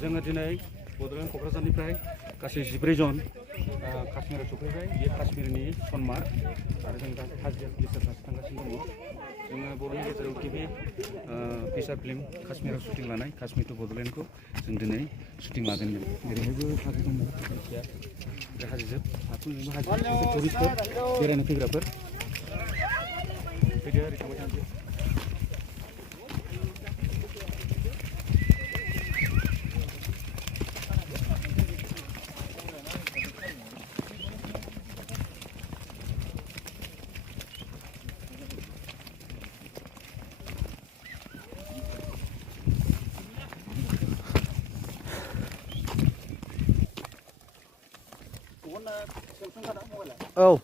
जोङो दिनै बड'लेण्ड क'क्राझारनिफ्राय गासै 14 जन काश्मीराव सफैबाय। बेयो काश्मीरनि सनमार्ग आरो जों दा हाजिरा पुलिसआव सासे थांगासिनो दङ। जोङो बर'नि गेजेराव गिबि फिसार फिल्म काश्मीराव शुटिं लानाय काश्मीर टु बड'लेण्डखौ जों दिनै शुटिं लाजेनगोन। ओरैहायबो हाजो दङ, जायखिया बे हाजोजों फारफ्रोमजोंबो हाजो टुरिस्टफोर बेरायनो फैग्राफोर फैदो ओरै थांबाय थानोसै। औ